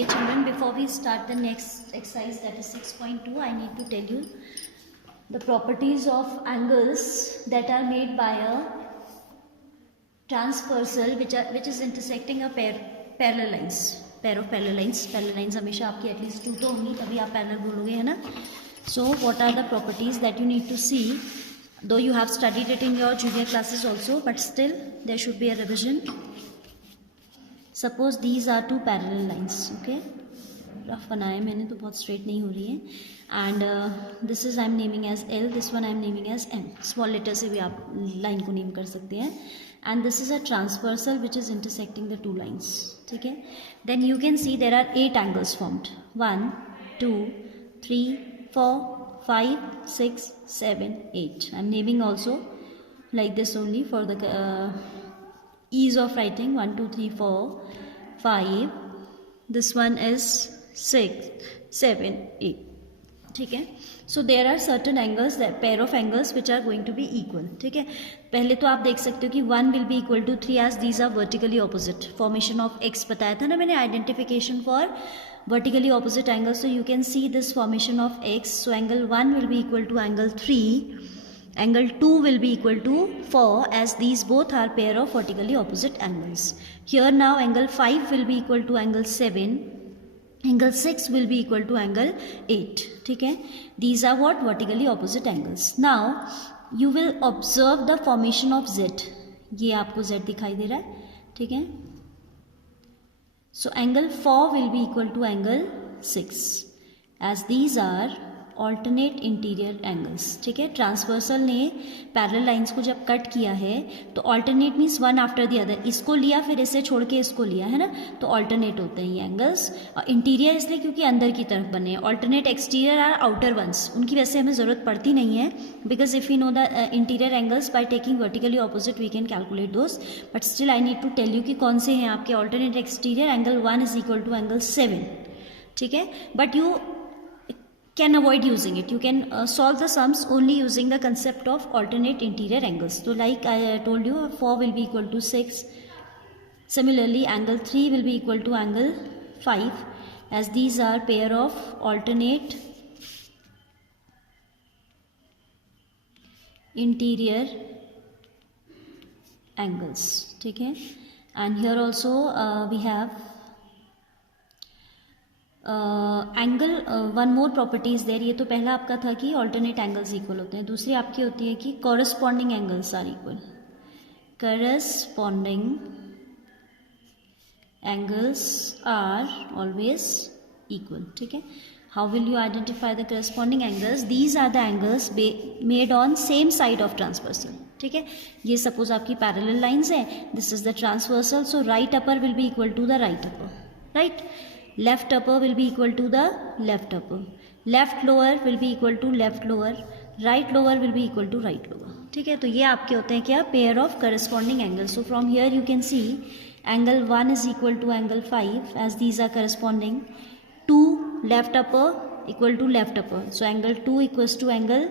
Okay children, before we start the next exercise, that is 6.2, I need to tell you the properties of angles that are made by a transversal which is intersecting a parallel lines, pair of parallel lines हमेशा आपकी एटलीस्ट 2 तो होंगी, तभी आप पैरेलल बोलोगे, है ना. So what are the properties that you need to see, though you have studied it in your junior classes also, but still there should be a revision. Suppose these are two parallel lines, okay, rough बनाया मैंने तो बहुत straight नहीं हो रही है, and this is I am naming as L, this one I am naming as M. Small letter से भी आप लाइन को नेम कर सकते हैं. And this is a transversal which is intersecting the two lines, ठीक है. Then you can see there are 8 angles formed, 1 2 3 4 5 6 7 8. I am naming also like this only for the ease of writing. 1 2 3 4 5, this one is 6 7 8, ठीक है. So there are certain angles, pair of angles which are going to be equal, ठीक है. पहले तो आप देख सकते हो कि 1 will be equal to 3 as these are vertically opposite. Formation of X बताया था ना मैंने, identification for vertically opposite angles. so you can see this formation of x. so angle 1 will be equal to angle 3, angle 2 will be equal to 4 as these both are pair of vertically opposite angles. Here now angle 5 will be equal to angle 7, angle 6 will be equal to angle 8, ठीक है. These are what? Vertically opposite angles. Now you will observe the formation of z. ये आपको z दिखाई दे रहा है, ठीक है. So angle 4 will be equal to angle 6 as these are alternate interior angles, ठीक है. ट्रांसवर्सल ने पैरेलल लाइंस को जब कट किया है तो alternate means one after the other, इसको लिया फिर इसे छोड़ के इसको लिया, है ना, तो ऑल्टरनेट होते हैं ये एंगल्स. और इंटीरियर इसलिए क्योंकि अंदर की तरफ बने हैं. Alternate exterior or outer ones, उनकी वैसे हमें ज़रूरत पड़ती नहीं है, because if you know the interior angles by taking vertically opposite we can calculate those. But still I need to tell you कि कौन से हैं आपके alternate exterior. Angle 1 is equal to angle 7, ठीक है. But you can avoid using it. You can solve the sums only using the concept of alternate interior angles. So like I told you, 4 will be equal to 6. Similarly angle 3 will be equal to angle 5 as these are pair of alternate interior angles, ठीक है. And here also we have angle. One more property is there. ये तो पहला आपका था कि alternate angles equal होते हैं. दूसरी आपकी होती है कि corresponding angles are equal. Corresponding angles are always equal, ठीक है. How will you identify the corresponding angles? These are the angles made on same side of transversal, ठीक है. ये सपोज आपकी पैरेलल लाइंस है, this is the transversal, so right upper will be equal to the right upper, right. Left upper will be equal to the left upper, left lower will be equal to left lower, right lower will be equal to right lower, ठीक है. तो ये आपके होते हैं क्या? Pair of corresponding angles. So from here you can see angle 1 is equal to angle 5 as these are corresponding. 2 left upper equal to left upper, so angle 2 equals to angle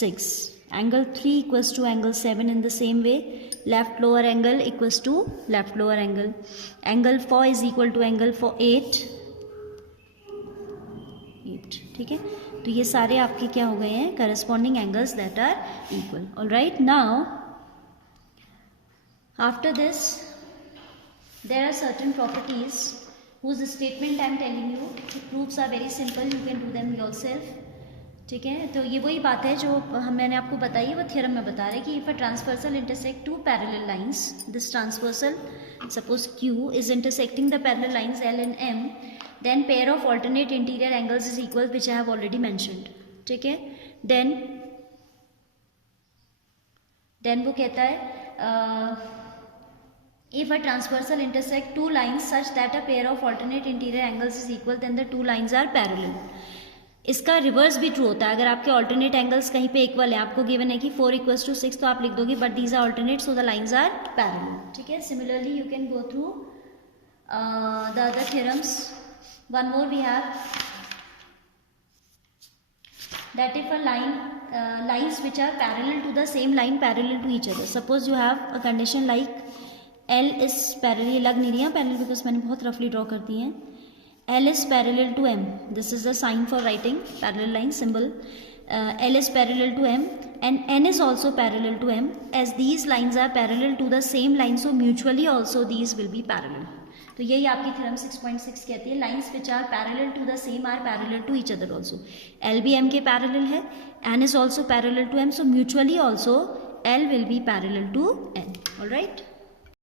6, angle 3 equals to angle 7 in the same way. Left lower angle equals to left lower angle. Angle 4 is equal to angle 8, ठीक है. तो ये सारे आपके क्या हो गए हैं? Corresponding angles that are equal. Alright, now after this there are certain properties whose statement I am telling you. Proofs are very simple, you can do them yourself, ठीक है. तो ये वही बात है जो मैंने आपको बताई, वो थ्योरम में बता रहे हैं कि if a transversal intersect two parallel lines, this transversal suppose Q is intersecting the parallel lines L and M, then pair of alternate interior angles is equal, which I have already mentioned, ठीक है. then वो कहता है if a transversal intersect two lines such that a pair of alternate interior angles is equal, then the two lines are parallel. इसका रिवर्स भी ट्रू होता है. अगर आपके ऑल्टरनेट एंगल्स कहीं पे इक्वल है, आपको गिवन है कि 4 इक्वल्स टू 6, तो आप लिख दोगे but these are alternate so the lines are parallel, ठीक है. Similarly you can go through the other theorems. One more we have that if a lines which are parallel to the same line parallel to each other. Suppose you have a condition like L is parallel, लग नहीं रही है parallel because मैंने बहुत रफली ड्रॉ कर दी है. L is parallel to M. This is the sign for writing parallel line symbol. L is parallel to M and N is also parallel to M. As these lines are parallel to the same line, so mutually also these will be parallel. तो यही आपकी थ्योरम 6.6 कहती है, lines which are parallel to the same are parallel to each other also. L भी M के parallel है, N is also parallel to M, so mutually also L will be parallel to N. All right.